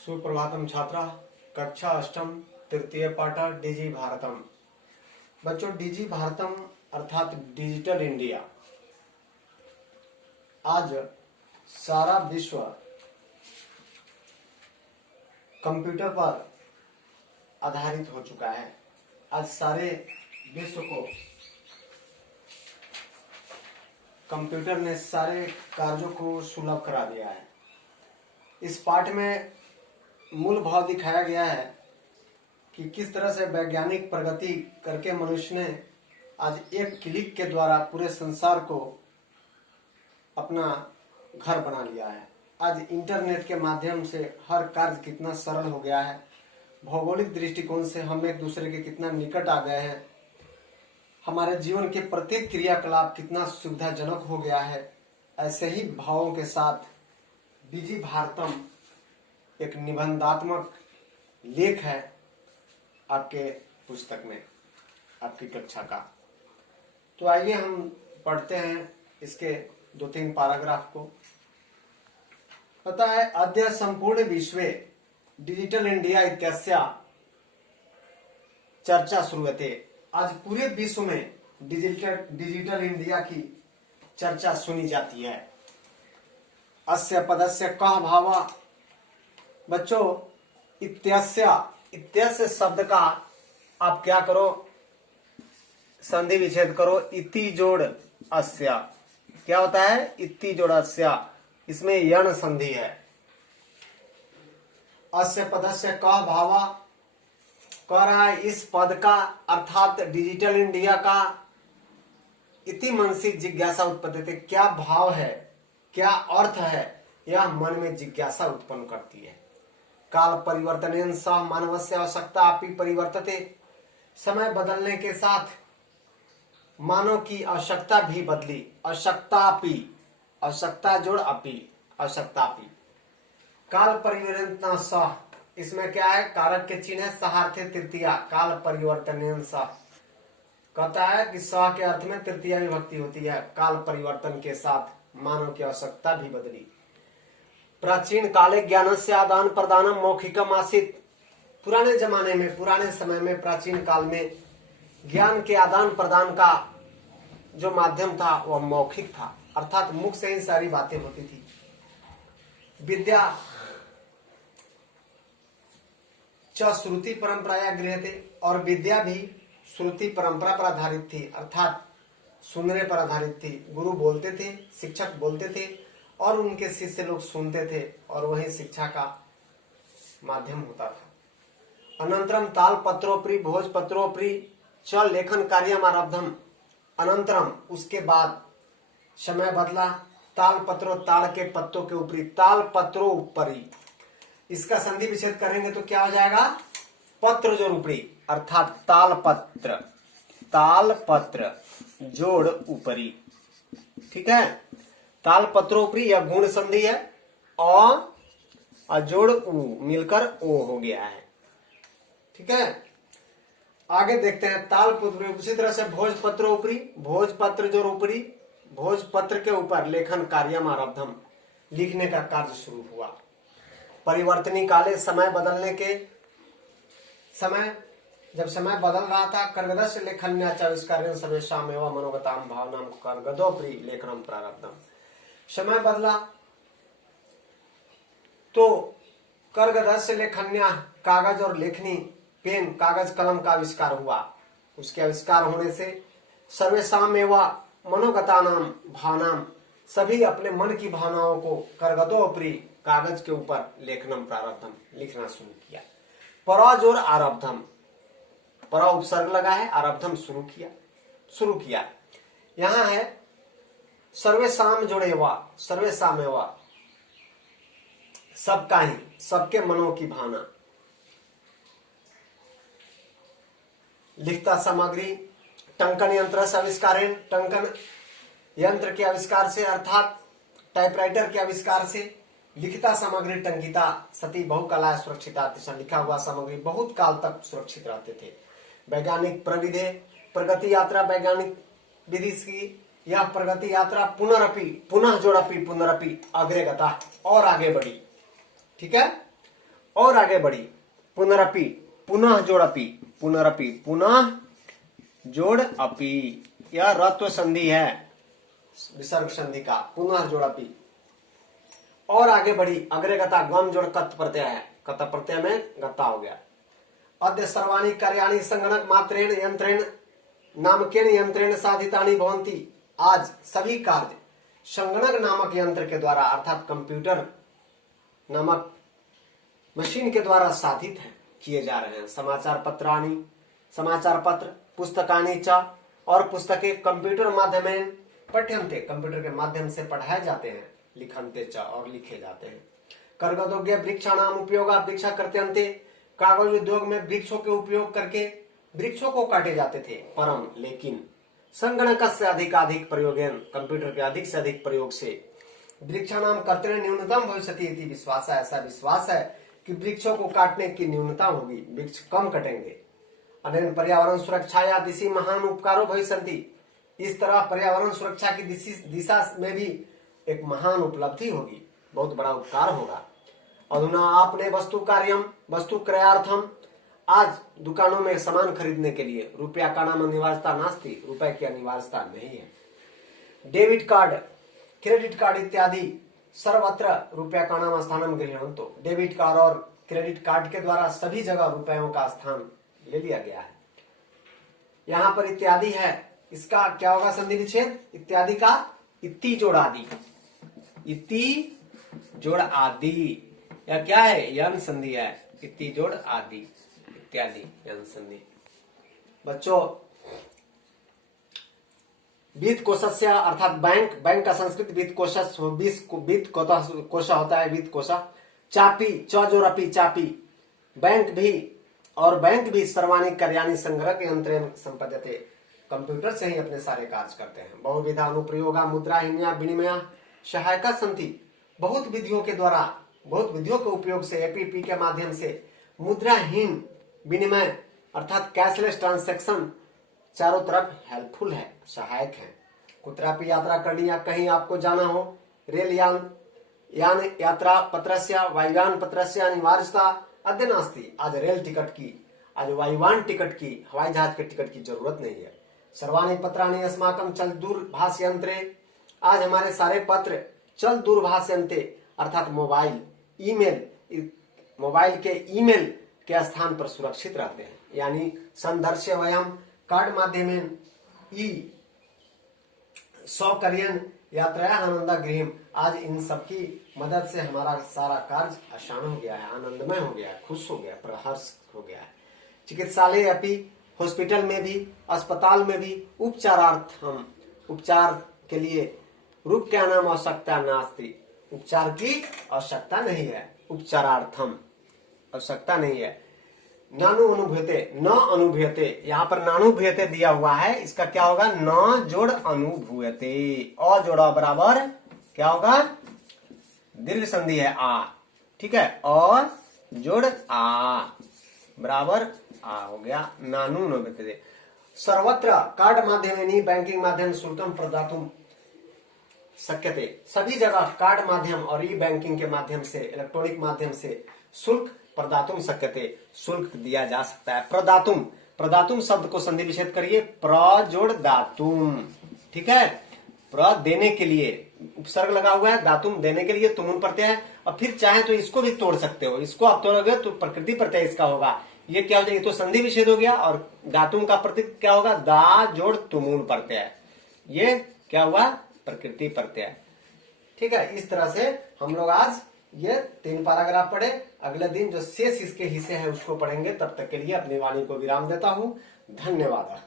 सुप्रभातम छात्रा। कक्षा अष्टम तृतीय पाठ डिजी भारतम। बच्चों, डिजी भारतम अर्थात डिजिटल इंडिया आज सारा विश्व कंप्यूटर पर आधारित हो चुका है। आज सारे विश्व को कंप्यूटर ने सारे कार्यों को सुलभ करा दिया है। इस पाठ में मूल भाव दिखाया गया है कि किस तरह से वैज्ञानिक प्रगति करके मनुष्य ने आज एक क्लिक के द्वारा पूरे संसार को अपना घर बना लिया है। आज इंटरनेट के माध्यम से हर कार्य कितना सरल हो गया है। भौगोलिक दृष्टिकोण से हम एक दूसरे के कितना निकट आ गए हैं। हमारे जीवन के प्रत्येक क्रियाकलाप कितना सुविधाजनक हो गया है। ऐसे ही भावों के साथ डिजी भारतम एक निबंधात्मक लेख है आपके पुस्तक में, आपकी कक्षा का। तो आइए हम पढ़ते हैं इसके 2-3 पैराग्राफ को। पता है, अद्य संपूर्ण विश्वे डिजिटल इंडिया इत्यस्य चर्चा श्रूयते। आज पूरे विश्व में डिजिटल इंडिया की चर्चा सुनी जाती है। अस्य पदस्य कः भाव। बच्चों, इत्यस्य शब्द का आप क्या करो, संधि विच्छेद करो। इति जोड़ अस्य क्या होता है? इति जोड़ अस्य, इसमें यण संधि है। अस्य पदस्य कः भाव कह रहा है इस पद का अर्थात डिजिटल इंडिया का इति मानसिक जिज्ञासा उत्पत्ति थे। क्या भाव है, क्या अर्थ है, यह मन में जिज्ञासा उत्पन्न करती है। काल परिवर्तनेन सह मानवस्य आवश्यकता अपि परिवर्तते। समय बदलने के साथ मानव की आवश्यकता भी बदली। आवश्यकता जोड़ अपि, आवश्यकता अपि। काल परिवर्तन सह, इसमें क्या है? कारक के चिन्ह है सहार्थे तृतीया। काल परिवर्तनेन सह कहता है कि सह के अर्थ में तृतीया विभक्ति होती है। काल परिवर्तन के साथ मानव की आवश्यकता भी बदली। प्राचीन काले ज्ञान से आदान प्रदानम मौखिकम आसीत। पुराने जमाने में, पुराने समय में, प्राचीन काल में ज्ञान के आदान प्रदान का जो माध्यम था वह मौखिक था, अर्थात मुख से ही सारी बातें होती थी। विद्या च श्रुति परंपराया गृह्यते, और विद्या भी श्रुति परंपरा पर आधारित थी, अर्थात सुनने पर आधारित थी। गुरु बोलते थे, शिक्षक बोलते थे और उनके शिष्य लोग सुनते थे और वही शिक्षा का माध्यम होता था। अनंतरम ताल पत्रोपरि भोज पत्रोपरि च लेखन कार्यम आरब्धम। अनंतरम, उसके बाद समय बदला। ताल पत्रों, ताड़ के पत्तों के ऊपरी, ताल पत्रों ऊपरी, इसका संधि विच्छेद करेंगे तो क्या हो जाएगा? पत्र जोड़ ऊपरी, अर्थात ताल पत्र जोड़ ऊपरी। ठीक है, ताल पत्रों ऊपरी यह गुण संधि है और जोड़ ऊ मिलकर ओ हो गया है। ठीक है, आगे देखते हैं। ताल पत्र, उसी तरह से भोजपत्र ऊपरी, भोजपत्र जोड़ ऊपरी, भोजपत्र के ऊपर लेखन कार्यम आरब्धम, लिखने का कार्य शुरू हुआ। परिवर्तनी काले, समय बदलने के समय, जब समय बदल रहा था, कर्गदस्य लेखन्याचाविष्कारेण सर्वेषाम् एव मनोगताम भावनाम कर्गदोपरि लेखनम प्रारब्धम। समय बदला तो कर्गदस्य लेखन्या, कागज और लेखनी, पेन, कागज कलम का आविष्कार हुआ। उसके आविष्कार होने से सर्वेषाम् एव मनोगतानाम भावनाम, सभी अपने मन की भावनाओं को कर्गदोपरि, कागज के ऊपर लेखनम प्रारब्धम, लिखना शुरू किया। पराजोर आरब्धम, परा उपसर्ग लगा है, आरब्धम शुरू किया। यहां है सर्वेसाम जोड़े वा, सर्वेसाम एवा, सबका ही, सबके मनों की भावना। लिखता सामग्री टंकन यंत्र से आविष्कारेण, टंकन यंत्र के आविष्कार से, अर्थात टाइपराइटर के आविष्कार से। लिखिता सामग्री टंकिता सती बहुकाला सुरक्षिता, लिखा हुआ सामग्री बहुत काल तक सुरक्षित रहते थे। वैज्ञानिक प्रगति यात्रा, वैज्ञानिक विधि की यह प्रगति यात्रा पुनः जोड़पी पुनरपि अग्रे गता, और आगे बढ़ी। ठीक है, और आगे बढ़ी, पुनरपि, पुनः जोड़ अपि, पुनरपि, पुनः जोड़ अपि, यह रत्व संधि है विसर्ग संधि का, पुनः जोड़ अपि। और आगे बढ़ी, अग्रे गता, गम जोड़ कत प्रत्यय है, कत प्रत्यय में गता हो गया। अद्य सर्वाणि कार्याणि संगणक मात्रेण यंत्रेण नामकेन यंत्रेण साधितानि भवन्ति, आज सभी कार्य संगणक नामक यंत्र के द्वारा अर्थात कंप्यूटर नामक मशीन के द्वारा साधित है, किए जा रहे हैं। समाचार पत्राणि, समाचार पत्र, पुस्तकानि च, और पुस्तकें कंप्यूटर माध्यमेन पठ्यन्ते, कंप्यूटर के माध्यम से पढ़ाए जाते हैं, लिखन्ते च, और लिखे जाते हैं। कर्गदोग्य वृक्षाणाम उपयोगा वृक्षा करते, कागज उद्योग में वृक्षों के उपयोग करके वृक्षों को काटे जाते थे, परम लेकिन संगणक से अधिकाधिक प्रयोगेन, कंप्यूटर के अधिक से अधिक प्रयोग से वृक्षाणाम कर्तने न्यूनतम भविष्यति इति विश्वास है, ऐसा विश्वास है कि वृक्षों को काटने की न्यूनता होगी, वृक्ष कम कटेंगे। अनेन पर्यावरण सुरक्षा या दिशि महान उपकारो भविष्यन्ति, इस तरह पर्यावरण सुरक्षा की दिशा में भी एक महान उपलब्धि होगी, बहुत बड़ा उपकार होगा। अधुना आपने वस्तु कार्यम वस्तु क्रयार्थम, आज दुकानों में सामान खरीदने के लिए रुपया का नाम अनिवार्यता नास्ति, रुपए की अनिवार्यता नहीं है। डेबिट कार्ड, क्रेडिट कार्ड इत्यादि सर्वत्र रुपया का नाम स्थानम गृह्णन्तो, डेबिट कार्ड और क्रेडिट कार्ड के द्वारा सभी जगह रुपयों का स्थान ले लिया गया है। यहाँ पर इत्यादि है, इसका क्या होगा संधि विच्छेद, इत्यादि का इति जोड़ आदि, इति जोड़ आदि, या क्या है, यन संधि है, इति जोड़ आदि, इत्यादि यन संधि। बच्चों, वित्त कोशस्य अर्थात बैंक, बैंक का संस्कृत वित्त कोशस, वित्त कोश होता है, वित्त कोश। चापी, च जोड़ अपि, चापी, बैंक भी, और बैंक भी सर्वाणि कार्याणि संगणक यंत्रेण संपद्यते, कंप्यूटर से ही अपने सारे कार्य करते हैं। बहुविधा अनुप्रयोगा मुद्राहीन्या विनिमय सहायका संति, बहुत विधियों के द्वारा, बहुत विधियों के उपयोग से, एपीपी के माध्यम से मुद्राहीन विनिमय अर्थात कैशलेस ट्रांजैक्शन चारों तरफ हेल्पफुल है, सहायक है। कुत्रापि यात्रा करनी या कहीं आपको जाना हो, रेल यान यात्रा पत्रस्य वायुयान पत्रस्य अनिवार्यता अद्य नास्ति, आज रेल टिकट की, आज वायुयान टिकट की, हवाई जहाज के टिकट की जरूरत नहीं है। सर्वाणि पत्राणि अस्माकं चल दूरभाष यंत्रे, आज हमारे सारे पत्र चल दूरभाष यंत्रे अर्थात मोबाइल, ईमेल, मोबाइल के ईमेल के स्थान पर सुरक्षित रहते हैं। यानी संदर्श्य वयम कार्ड माध्यमेन ई सौकर्यन यात्राया आनंदा गृहिम, आज इन सबकी मदद से हमारा सारा कार्य आसान हो गया है, आनंदमय हो गया है, खुश हो गया, प्रहर्ष हो गया है। चिकित्सालय अपि, हॉस्पिटल में भी, अस्पताल में भी उपचारार्थम, उपचार के लिए रूप क्या नाम आवश्यकता नास्ति, उपचार की आवश्यकता नहीं है, उपचारार्थम आवश्यकता नहीं है। नानु अनुभूयते, न अनुभूयते, यहाँ पर नानुभूयते दिया हुआ है, इसका क्या होगा, न जोड़ अनुभूयते, अ जोड़ा बराबर क्या होगा, दीर्घ संधि है आ, ठीक है, और जोड़ आ बराबर आ हो गया, नानु अनुभूयते। सर्वत्र कार्ड माध्यमेन बैंकिंग माध्यम शुल्कम प्रदातुम शक्यते, सभी जगह कार्ड माध्यम और ई बैंकिंग के माध्यम से, इलेक्ट्रॉनिक माध्यम से शुल्क प्रदातुम शक्यते, शुल्क दिया जा सकता है। प्रदातुम, प्रदातुम शब्द को संधि विच्छेद करिए, प्र जोड़ दातुम, ठीक है, प्र देने के लिए, उपसर्ग लगा हुआ है, दातुम देने के लिए, तुमुन प्रत्यय है, और फिर चाहे तो इसको भी तोड़ सकते हो, इसको आप तोड़ोगे तो प्रकृति प्रत्यय इसका होगा, ये क्या हो जाएगा, तो संधि विच्छेद हो गया, और दातुम का प्रतीक क्या होगा, दा जोड़ तुमुन प्रत्यय, ये क्या हुआ, प्रकृति प्रत्यय, ठीक है। इस तरह से हम लोग आज ये 3 पैराग्राफ पढ़े, अगले दिन जो शेष इसके हिस्से हैं उसको पढ़ेंगे। तब तक के लिए अपनी वाणी को विराम देता हूँ, धन्यवाद।